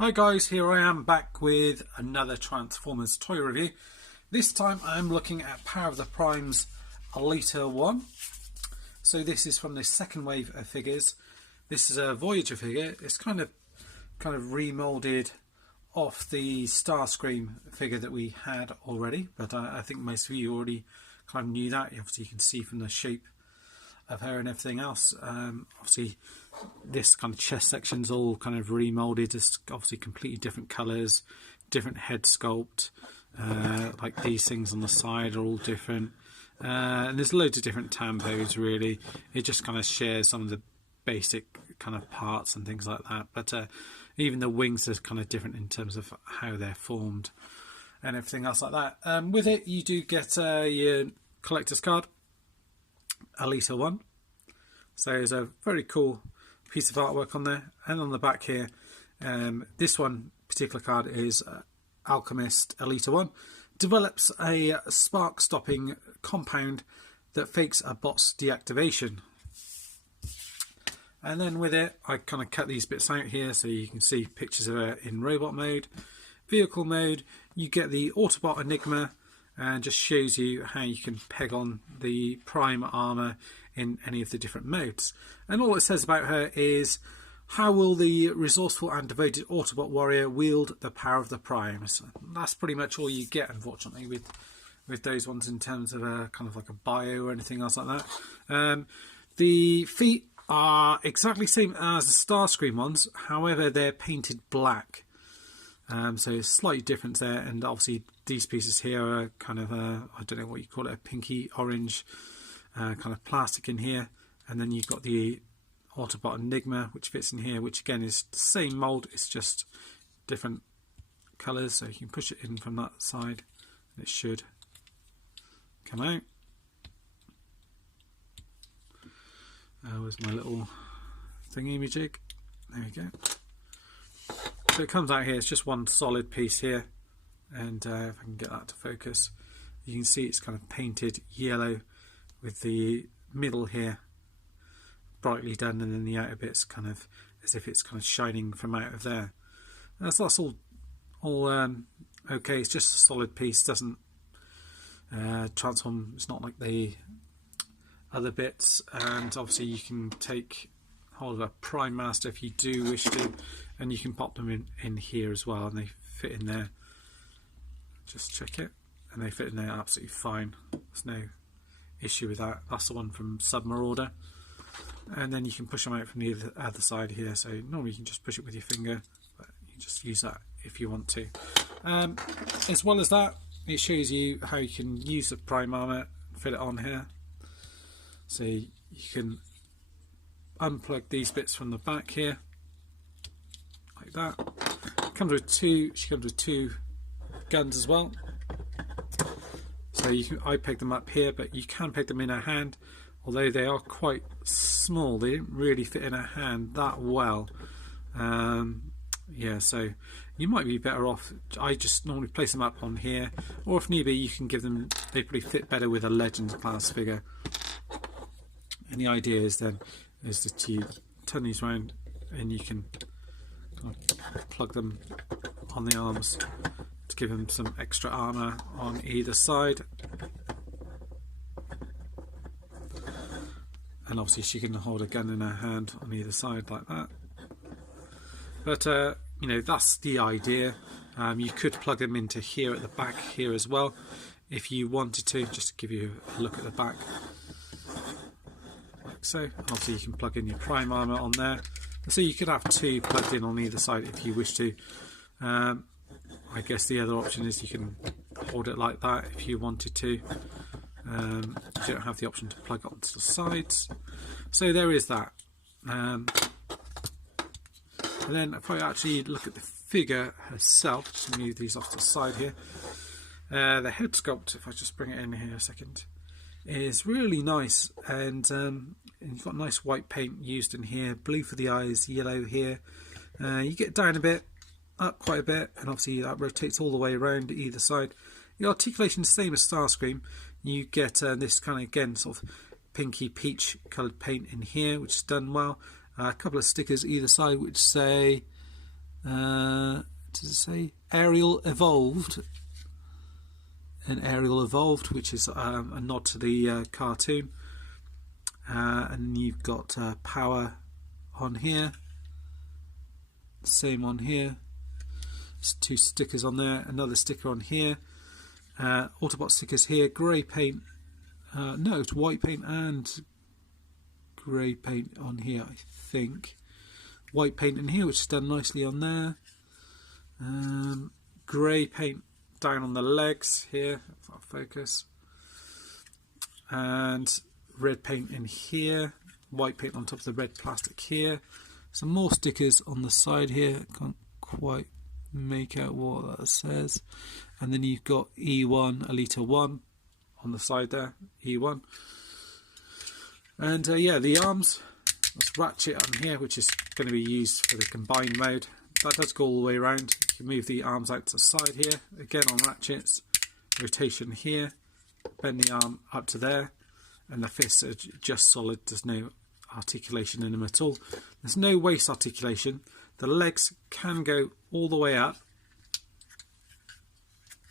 Hi guys, here I am back with another Transformers toy review. This time I'm looking at Power of the Primes Elita 1. So this is from the second wave of figures. This is a Voyager figure. It's kind of remoulded off the Starscream figure that we had already, but I think most of you already kind of knew that. Obviously you can see from the shape of her and everything else. Obviously this kind of chest section's all kind of remoulded. It's obviously completely different colours, different head sculpt, like these things on the side are all different, and there's loads of different tampos really. It just kind of shares some of the basic kind of parts and things like that, but even the wings are kind of different in terms of how they're formed and everything else like that. With it you do get your collector's card, Elita 1. So there's a very cool piece of artwork on there, and on the back here, this one particular card is Alchemist Elita 1. Develops a spark stopping compound that fakes a bot's deactivation. And then with it, I kind of cut these bits out here so you can see pictures of her in robot mode. Vehicle mode, you get the Autobot Enigma, and just shows you how you can peg on the Prime armour in any of the different modes. And all it says about her is, how will the resourceful and devoted Autobot warrior wield the power of the Primes? That's pretty much all you get, unfortunately, with those ones in terms of a kind of like a bio or anything else like that. The feet are exactly the same as the Starscream ones, however they're painted black. So it's slightly different there, and obviously these pieces here are kind of I don't know what you call it, a pinky orange kind of plastic in here, and then you've got the Autobot Enigma which fits in here, which again is the same mould, it's just different colours. So you can push it in from that side and it should come out. Where's my little thingy jig? There we go. So it comes out here, it's just one solid piece here, and if I can get that to focus, you can see it's kind of painted yellow with the middle here brightly done, and then the outer bits kind of as if it's kind of shining from out of there. So that's all okay. It's just a solid piece, doesn't transform. It's not like the other bits, and obviously you can take hold of a Prime Master if you do wish to, and you can pop them in here as well, and they fit in there. Just check it, and they fit in there absolutely fine. There's no issue with that. That's the one from Submarauder, and then you can push them out from the other side here. So normally you can just push it with your finger, but you can just use that if you want to. As well as that, it shows you how you can use the Prime armor and fit it on here. So you can unplug these bits from the back here like that. It comes with she comes with two guns as well, so you can, I peg them up here, but you can peg them in a hand, although they are quite small. They don't really fit in a hand that well. Yeah, so you might be better off, I just normally place them up on here, or if need be you can give them, they probably fit better with a Legends class figure. And the idea is then is that you turn these around and you can kind of plug them on the arms to give them some extra armour on either side. And obviously she can hold a gun in her hand on either side like that. But you know, that's the idea. You could plug them into here at the back here as well if you wanted to, just to give you a look at the back. So obviously you can plug in your Prime armour on there, so you could have two plugged in on either side if you wish to. I guess the other option is you can hold it like that if you wanted to. You don't have the option to plug it onto the sides, so there is that. And then if I actually look at the figure herself, just move these off to the side here, the head sculpt, if I just bring it in here a second, is really nice, and you've got nice white paint used in here, blue for the eyes, yellow here. You get down a bit, up quite a bit, and obviously that rotates all the way around either side. The articulation is the same as Starscream. You get this kind of, again, sort of pinky peach coloured paint in here, which is done well. A couple of stickers either side which say Does it say Ariel Evolved? And Ariel Evolved, which is a nod to the cartoon. And you've got power on here. Same on here. There's 2 stickers on there. Another sticker on here. Autobot stickers here. Grey paint. No, it's white paint and grey paint on here, I think. White paint in here, which is done nicely on there. Grey paint down on the legs here. If I'll focus. And red paint in here. White paint on top of the red plastic here. Some more stickers on the side here. Can't quite make out what that says. And then you've got E1, Elita 1 on the side there. E1. And yeah, the arms. There's ratchet on here, which is going to be used for the combined mode. That does go all the way around. You can move the arms out to the side here. Again on ratchets. Rotation here. Bend the arm up to there. And the fists are just solid. There's no articulation in them at all. There's no waist articulation. The legs can go all the way up.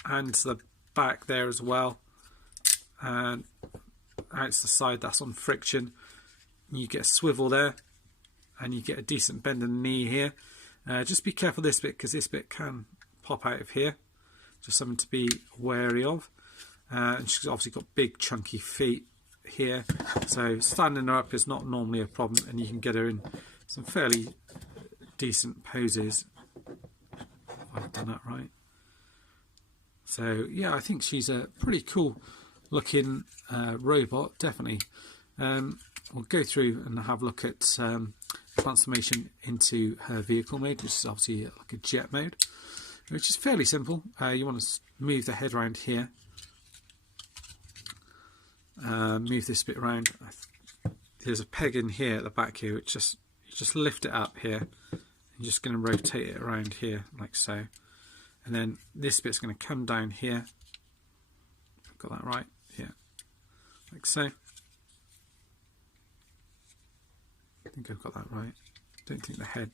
And to the back there as well. And out to the side, that's on friction. You get a swivel there, and you get a decent bend in the knee here. Just be careful this bit, because this bit can pop out of here. Just something to be wary of. And she's obviously got big chunky feet here, so standing her up is not normally a problem, and you can get her in some fairly decent poses. I've done that right. So yeah, I think she's a pretty cool looking robot, definitely. We'll go through and have a look at transformation into her vehicle mode, which is obviously like a jet mode, which is fairly simple. You want to move the head around here, move this bit around. There's a peg in here at the back here, which you just lift it up here. You're just going to rotate it around here like so, and then this bit's going to come down here. Got that right? Yeah, like so. I think I've got that right. Don't think the head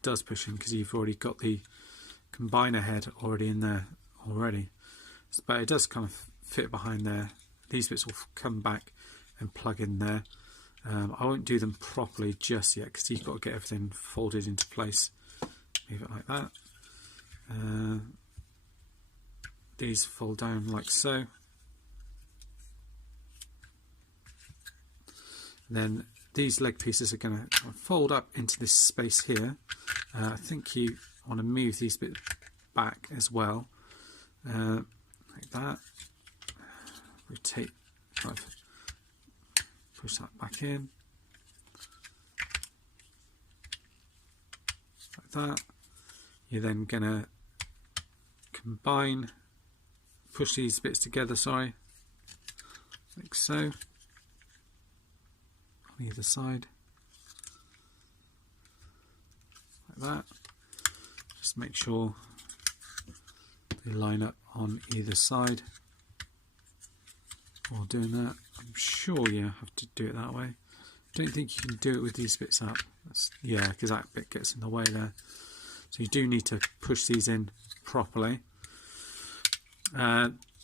does push in, because you've already got the combiner head already in there already. But it does kind of fit behind there. These bits will come back and plug in there. I won't do them properly just yet, because you've got to get everything folded into place. Leave it like that. These fold down like so. And then these leg pieces are going to fold up into this space here. I think you want to move these bits back as well, like that. Rotate, kind of push that back in, like that. You're then going to combine, push these bits together, sorry, like so. Either side, like that. Just make sure they line up on either side while doing that. I'm sure you have to do it that way. Don't think you can do it with these bits up. Yeah, because that bit gets in the way there. So you do need to push these in properly.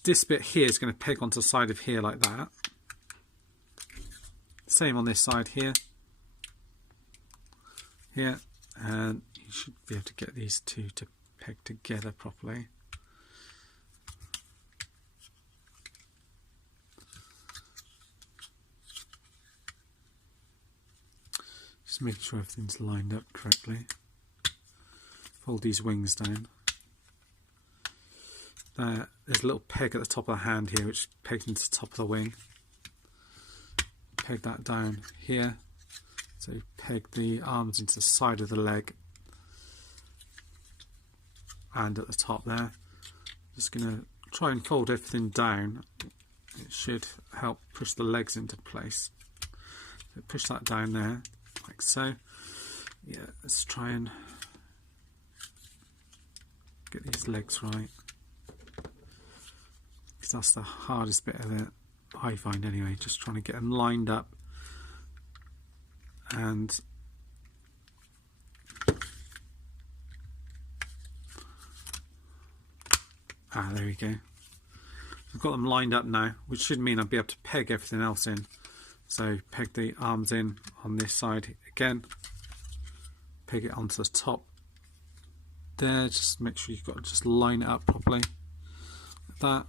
This bit here is going to peg onto the side of here like that. Same on this side here, and you should be able to get these two to peg together properly. Just make sure everything's lined up correctly. Fold these wings down. There's a little peg at the top of the hand here, which pegs into the top of the wing. Peg that down here, so peg the arms into the side of the leg and at the top there. Just going to try and fold everything down. It should help push the legs into place. So push that down there like so. Yeah, let's try and get these legs right, because that's the hardest bit of it, I find anyway, just trying to get them lined up and There we go. I've got them lined up now, which should mean I'll be able to peg everything else in. So peg the arms in on this side again, peg it onto the top there, just make sure you've got to just line it up properly like that.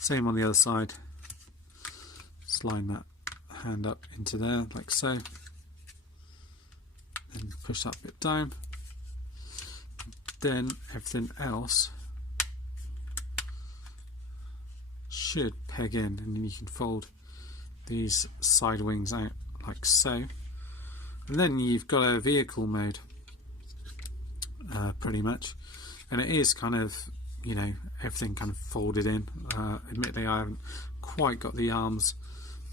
Same on the other side, just line that hand up into there like so, then push that bit down, then everything else should peg in, and then you can fold these side wings out like so, and then you've got a vehicle mode pretty much, and it is kind of, you know, everything kind of folded in. Admittedly I haven't quite got the arms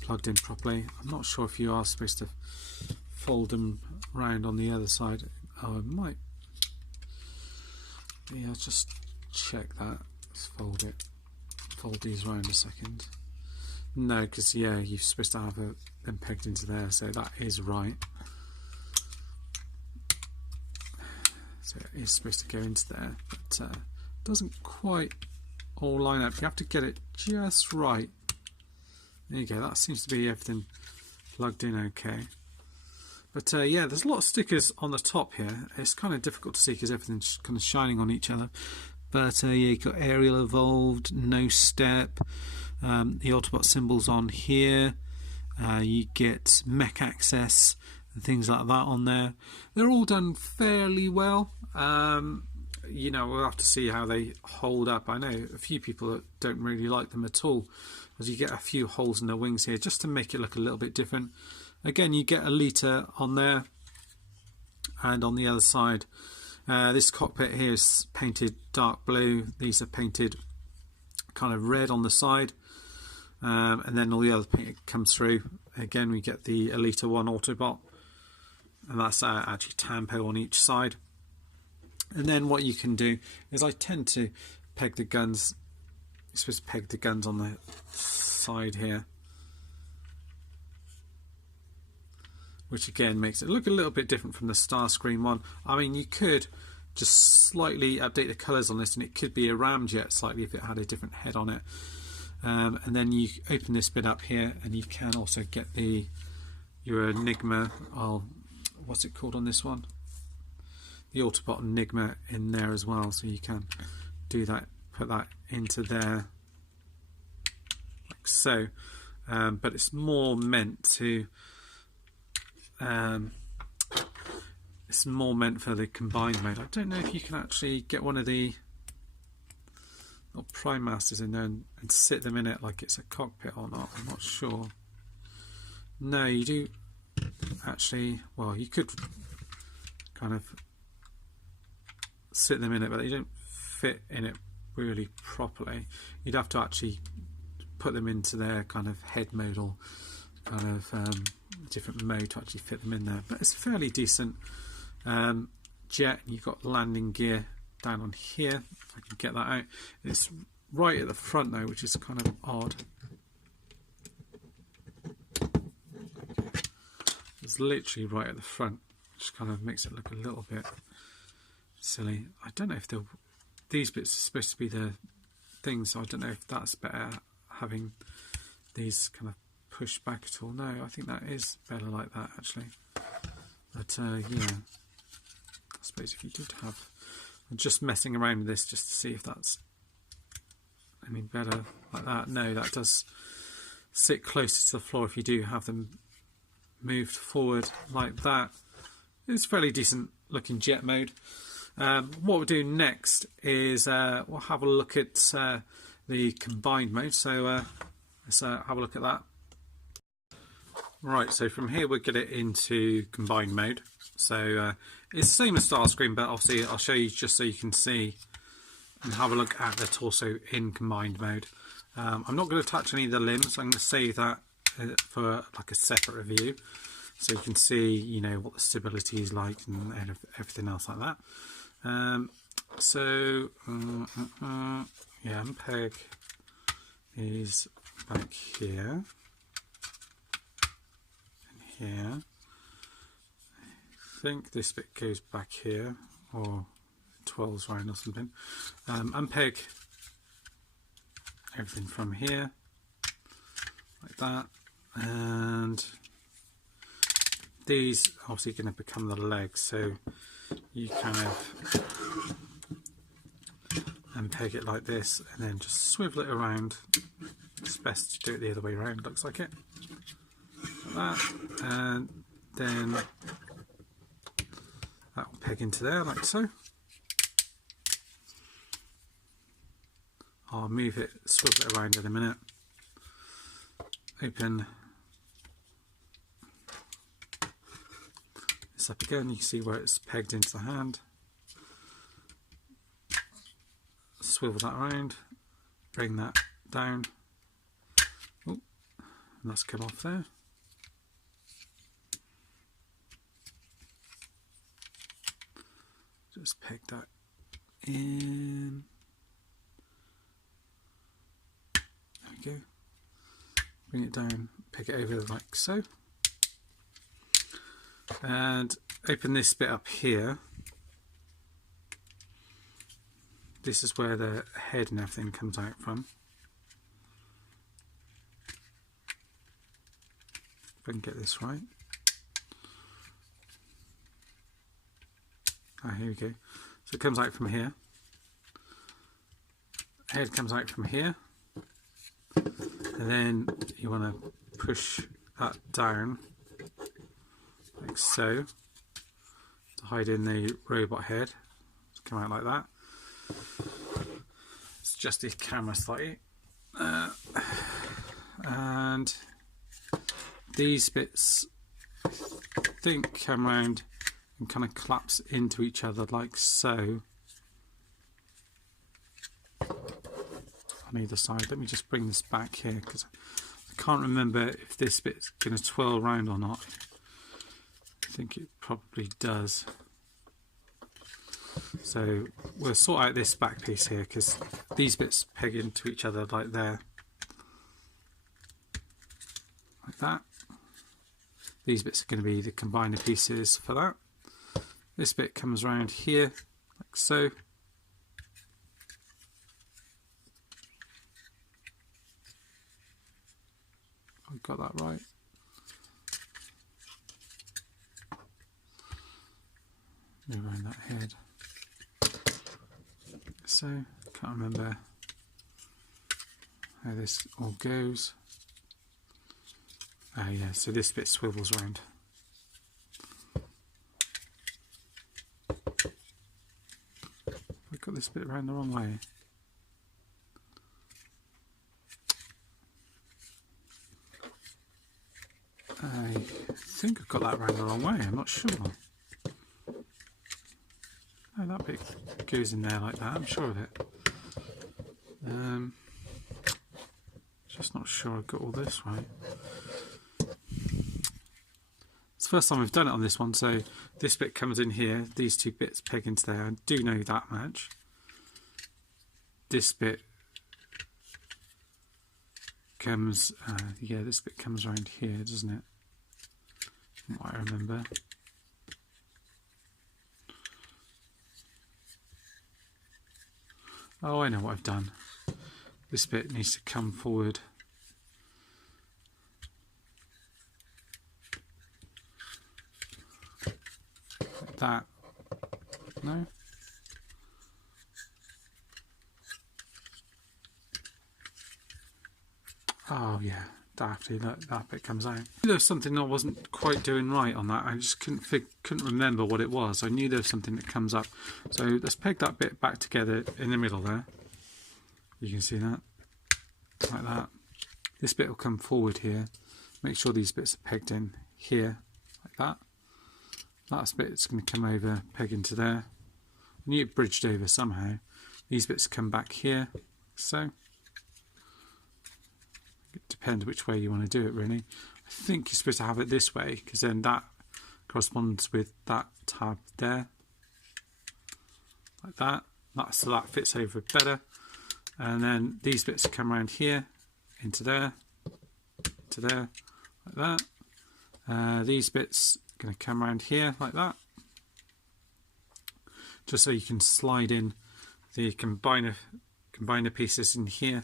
plugged in properly. I'm not sure if you are supposed to fold them round on the other side. Oh, I might. Yeah, just check that. Let's fold it. Fold these round a second. No, because yeah, you're supposed to have them pegged into there, so that is right. So it is supposed to go into there, but doesn't quite all line up. You have to get it just right. There you go. That seems to be everything plugged in okay. But yeah, there's a lot of stickers on the top here. It's kind of difficult to see because everything's kind of shining on each other. But yeah, you've got aerial evolved, no step, the Autobot symbols on here. You get mech access and things like that on there. They're all done fairly well. You know, we'll have to see how they hold up. I know a few people that don't really like them at all, as you get a few holes in the wings here just to make it look a little bit different. Again, you get Elita on there, and on the other side, this cockpit here is painted dark blue. These are painted kind of red on the side, and then all the other paint comes through. Again, we get the Elita 1 Autobot, and that's actually Tampo on each side. And then what you can do is, I tend to peg the guns. You're supposed to peg the guns on the side here, which again makes it look a little bit different from the Starscream one. I mean, you could just slightly update the colours on this, and it could be a ramjet slightly if it had a different head on it. And then you open this bit up here, and you can also get your Enigma. What's it called on this one? The Autobot Enigma in there as well, so you can do that, put that into there like so. But it's more meant to it's more meant for the combined mode. I don't know if you can actually get one of the little Prime Masters in there and sit them in it like it's a cockpit or not. I'm not sure. No, you do actually. Well, you could kind of sit them in it, but they don't fit in it really properly. You'd have to actually put them into their kind of head mode or kind of different mode to actually fit them in there. But it's fairly decent jet. You've got landing gear down on here, if I can get that out. It's right at the front though, which is kind of odd. It's literally right at the front, which kind of makes it look a little bit silly. I don't know if these bits are supposed to be the things, so I don't know if that's better, having these kind of pushed back at all. No, I think that is better like that actually. But yeah, I suppose if you did have, I'm just messing around with this just to see if that's any better like that. No, that does sit closer to the floor if you do have them moved forward like that. It's fairly decent looking jet mode. What we'll do next is we'll have a look at the combined mode. So let's have a look at that. Right, so from here we'll get it into combined mode. So it's the same as Starscream, but obviously I'll show you just so you can see and have a look at the torso in combined mode. I'm not going to touch any of the limbs. I'm going to save that for like a separate review, so you can see, you know, what the stability is like and everything else like that. Yeah, unpeg is back here and here. I think this bit goes back here, or twirls around or something. Unpeg everything from here like that, and these are obviously going to become the legs, so you kind of unpeg it like this and then just swivel it around. It's best to do it the other way around, looks like it, like that, and then that will peg into there like so. I'll move it, swivel it around in a minute. Open this up again, you can see where it's pegged into the hand. Swivel that around, bring that down. Oh, and that's come off there. Just peg that in. There we go. Bring it down, peg it over like so. And open this bit up here. This is where the head and everything comes out from. If I can get this right. Ah, here we go. So it comes out from here. Head comes out from here. And then you want to push that down like so to hide in the robot head. It's come out like that. It's just the camera slightly. And these bits, I think, come round and kind of collapse into each other like so on either side. Let me just bring this back here because I can't remember if this bit's going to twirl around or not. I think it probably does. So we'll sort out this back piece here because these bits peg into each other like there, like that. These bits are going to be the combiner pieces for that. This bit comes around here like so. I've got that right. Move around that head. So, can't remember how this all goes. Oh yeah, so this bit swivels around. I've got this bit around the wrong way. I think I've got that around the wrong way, I'm not sure. Oh, that bit goes in there like that, I'm sure of it. Just not sure I've got all this right. It's the first time we've done it on this one, so this bit comes in here, these two bits peg into there, I do know that much. This bit comes, yeah, this bit comes around here, doesn't it? From what I remember. Oh, I know what I've done. This bit needs to come forward. Like that. No? Oh yeah, daftly, look, that bit comes out. There was something I wasn't quite doing right on that. I just couldn't remember what it was. I knew there was something that comes up. So let's peg that bit back together in the middle there. You can see that, like that. This bit will come forward here. Make sure these bits are pegged in here, like that. Last bit's going to come over, peg into there. I knew it bridged over somehow. These bits come back here, so. It depends which way you want to do it, really. I think you're supposed to have it this way, because then that corresponds with that tab there, like that. So that fits over better. And then these bits come around here, into there, like that. These bits are going to come around here, like that. just so you can slide in the combiner pieces in here,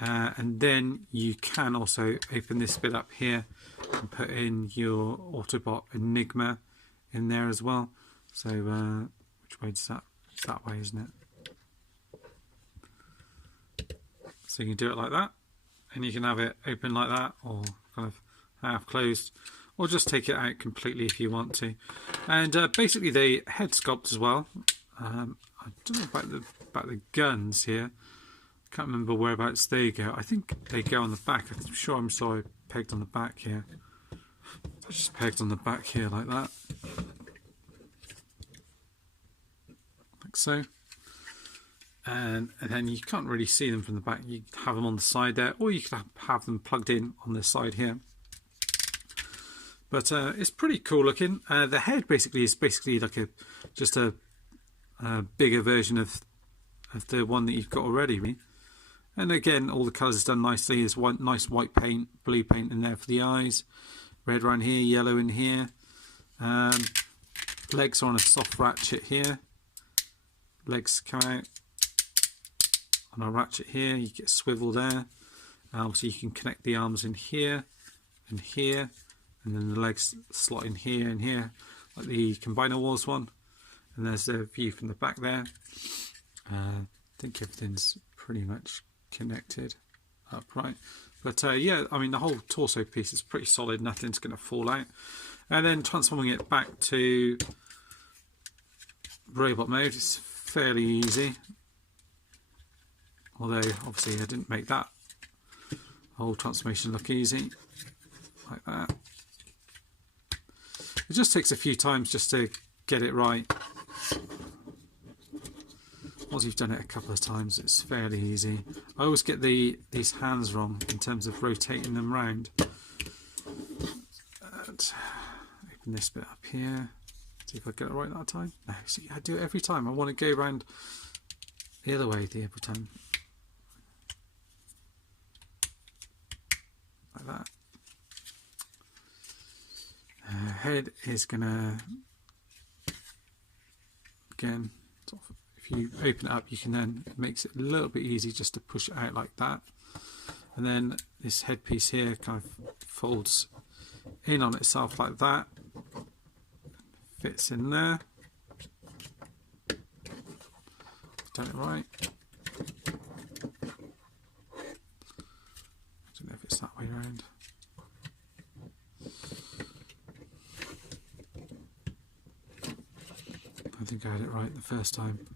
and then you can also open this bit up here and put in your Autobot Enigma in there as well. So which way is that? It's that way, isn't it? So you can do it like that, and you can have it open like that, or kind of half closed, or just take it out completely if you want to. And basically the head sculpt as well. I don't know about the guns here. Can't remember whereabouts they go. I think they go on the back. I'm sure I pegged on the back here. I just pegged on the back here like that, like so. And then you can't really see them from the back. You have them on the side there, or you could have them plugged in on this side here. But it's pretty cool looking. The head is like just a bigger version of the one that you've got already. And again, all the colours done nicely. There's one nice white paint, blue paint in there for the eyes, red around here, yellow in here. Legs are on a soft ratchet here. Legs come out on a ratchet here. You get a swivel there. So you can connect the arms in here and here, and then the legs slot in here and here, like the Combiner Wars one. And there's the view from the back there. I think everything's pretty much connected upright. But yeah, I mean, the whole torso piece is pretty solid. Nothing's going to fall out. And then transforming it back to robot mode is fairly easy. Although, obviously, I didn't make that whole transformation look easy. Like that. It just takes a few times just to get it right. Once you've done it a couple of times, it's fairly easy. I always get these hands wrong in terms of rotating them round. And open this bit up here. See if I get it right that time. No, see, I do it every time. I want to go round the other way every time. Like that. Head is gonna, again, if you open it up, you can then, it makes it a little bit easy just to push it out like that. And then this headpiece here kind of folds in on itself like that. Fits in there. Done it right. I don't know if it's that way around. I think I had it right the first time.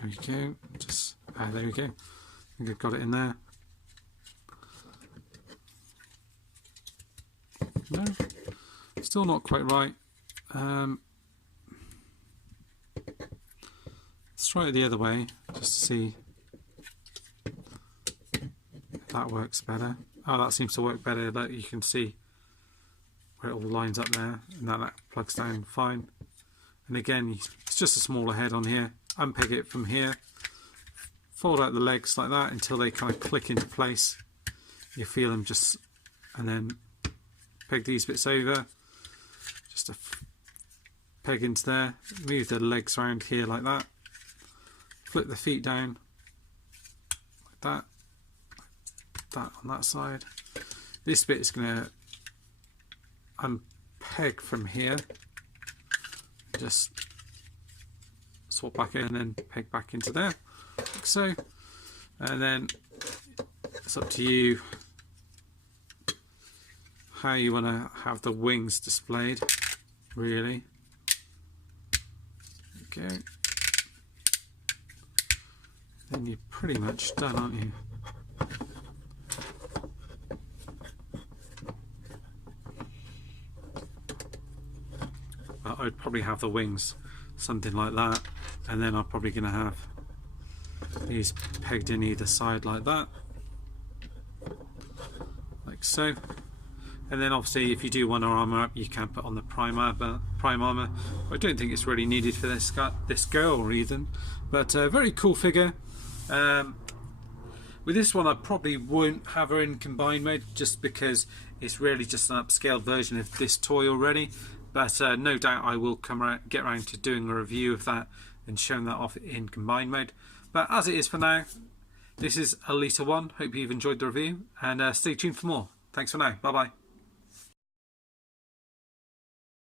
There we go. There we go. I think I've got it in there. No, still not quite right. Let's try it the other way just to see if that works better. Oh, that seems to work better. That you can see where it all lines up there, and that plugs down fine. And again, it's just a smaller head on here. Unpeg it from here, fold out the legs like that until they kind of click into place. You feel them just, and then peg these bits over, just to peg into there. Move the legs around here like that. Flip the feet down like that. That on that side. This bit is going to unpeg from here. Just swap back in and then peg back into there, like so. And then it's up to you how you want to have the wings displayed, really. Okay. Then you're pretty much done, aren't you? Well, I'd probably have the wings something like that, and then I'm probably going to have these pegged in either side like that, like so. And then obviously if you do want to armour up, you can put on the prime armour. I don't think it's really needed for this girl reason, but very cool figure. With this one I probably won't have her in combined mode, just because it's really just an upscaled version of this toy already, but no doubt I will get around to doing a review of that and showing that off in combined mode. But as it is for now, this is Elita 1. Hope you've enjoyed the review, and stay tuned for more. Thanks for now. Bye bye.